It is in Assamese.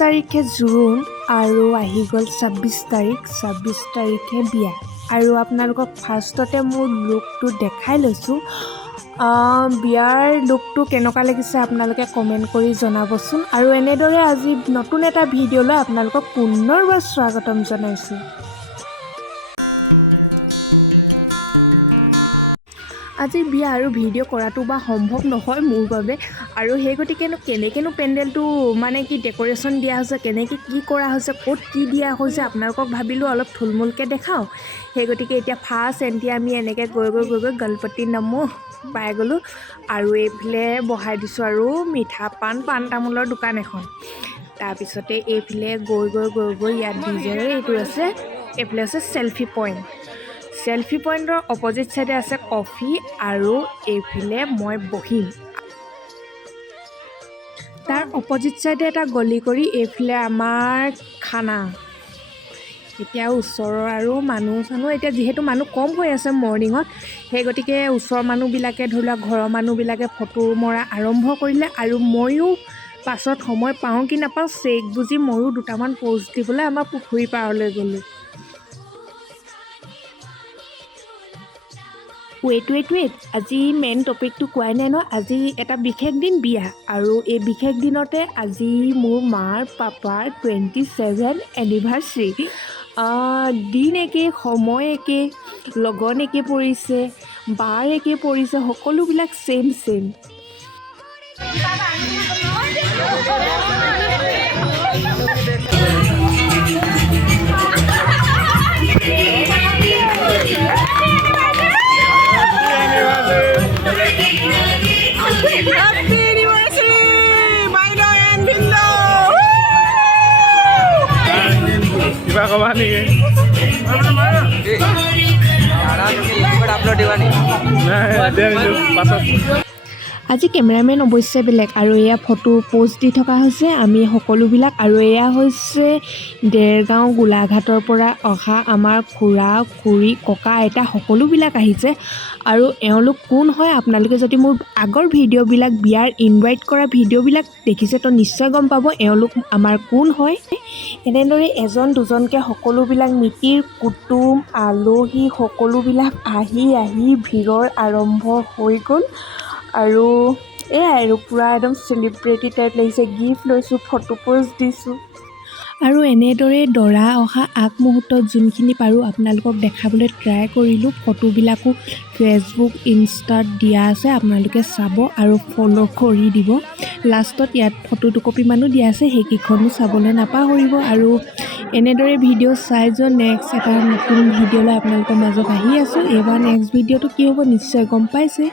তাৰিখে জোৰোণ আৰু আহি গ'ল 26 তাৰিখ। 26 তাৰিখে বিয়া। আৰু আপোনালোকক ফাৰ্ষ্টতে মোৰ লুকটো দেখাই লৈছোঁ। বিয়াৰ লুকটো কেনেকুৱা লাগিছে আপোনালোকে কমেণ্ট কৰি জনাবচোন। আৰু এনেদৰে আজি নতুন এটা ভিডিঅ'লৈ আপোনালোকক পুনৰবাৰ স্বাগতম জনাইছোঁ। আজি বিয়া আৰু ভিডিঅ' কৰাটো বা সম্ভৱ নহয় মোৰ বাবে, আৰু সেই গতিকেনো কেনেকৈনো পেণ্ডেলটো মানে কি ডেক'ৰেশ্যন দিয়া হৈছে, কেনেকৈ কি কৰা হৈছে, ক'ত কি দিয়া হৈছে আপোনালোকক ভাবিলোঁ অলপ থুলমূলকৈ দেখাওঁ। সেই গতিকে এতিয়া ফাৰ্ষ্ট এণ্ট্ৰি আমি এনেকৈ গৈ গণপতি নামো পাই গ'লোঁ, আৰু এইফালে বহাই দিছোঁ আৰু মিঠা পাণ তামোলৰ দোকান এখন। তাৰপিছতে এইফালে গৈ ইয়াত ডিজেৰ এইটো আছে, এইফালে আছে চেল্ফি পইণ্ট। চেল্ফি পইণ্টৰ অপজিট চাইডে আছে কফি, আৰু এইফালে মই বহিম। তাৰ অপজিট চাইডে এটা গলি কৰি এইফালে আমাৰ খানা। এতিয়া ওচৰৰ আৰু মানুহ এতিয়া যিহেতু মানুহ কম হৈ আছে মৰ্ণিঙত, সেই গতিকে ওচৰৰ মানুহবিলাকে ধৰি লওক ঘৰৰ মানুহবিলাকে ফটো মৰা আৰম্ভ কৰিলে, আৰু ময়ো পাছত সময় পাওঁ কি নাপাওঁ চেক বুজি ময়ো দুটামান প'ষ্ট দিবলৈ আমাৰ পুখুৰী পাৰলৈ গ'লোঁ। ৱেইট আজি মেইন টপিকটো কোৱাই নাই ন। আজি এটা বিশেষ দিন বিয়া, আৰু এই বিশেষ দিনতে আজি মোৰ মাৰ পাপাৰ 27 এনিভাৰ্চাৰী। দিন একে, সময় একে, লগন একে পৰিছে, বাৰ একে পৰিছে, সকলোবিলাক ছেম। আজি কেমেৰামেন অৱশ্যে বেলেগ, আৰু এয়া ফটো প'ষ্ট দি থকা হৈছে আমি সকলোবিলাক। আৰু এয়া হৈছে দেৰগাঁও গোলাঘাটৰ পৰা অহা আমাৰ খুৰা খুৰী ককা আইতা সকলোবিলাক আহিছে। আৰু এওঁলোক কোন হয় আপোনালোকে যদি মোৰ আগৰ ভিডিঅ'বিলাক বিয়াৰ ইনভাইট কৰা ভিডিঅ'বিলাক দেখিছে তো নিশ্চয় গম পাব এওঁলোক আমাৰ কোন হয়। এনেদৰে এজন দুজনকৈ সকলোবিলাক মিতিৰ কুটুম আলহী সকলোবিলাক আহি ভিৰৰ আৰম্ভ হৈ গ'ল। আৰু এয়াই আৰু পূৰা একদম চেলিব্ৰিটি টাইপ লাগিছে। গিফ্ট লৈছোঁ, ফটো প'ষ্ট দিছোঁ, আৰু এনেদৰে দৰা অহা আগমুহূৰ্তত যোনখিনি পাৰোঁ আপোনালোকক দেখাবলৈ ট্ৰাই কৰিলোঁ। ফটোবিলাকো ফেচবুক ইনষ্টাত দিয়া আছে, আপোনালোকে চাব আৰু ফ'ল' কৰি দিব। লাষ্টত ইয়াত ফটো দুকপিমানো দিয়া আছে, সেইকেইখনো চাবলৈ নাপাহৰিব। আৰু এনেদৰে ভিডিঅ' চাই যোৱা নেক্সট এটা নতুন ভিডিঅ'লৈ আপোনালোকৰ মাজত আহি আছোঁ। এইবাৰ নেক্সট ভিডিঅ'টো কি হ'ব নিশ্চয় গম পাইছে।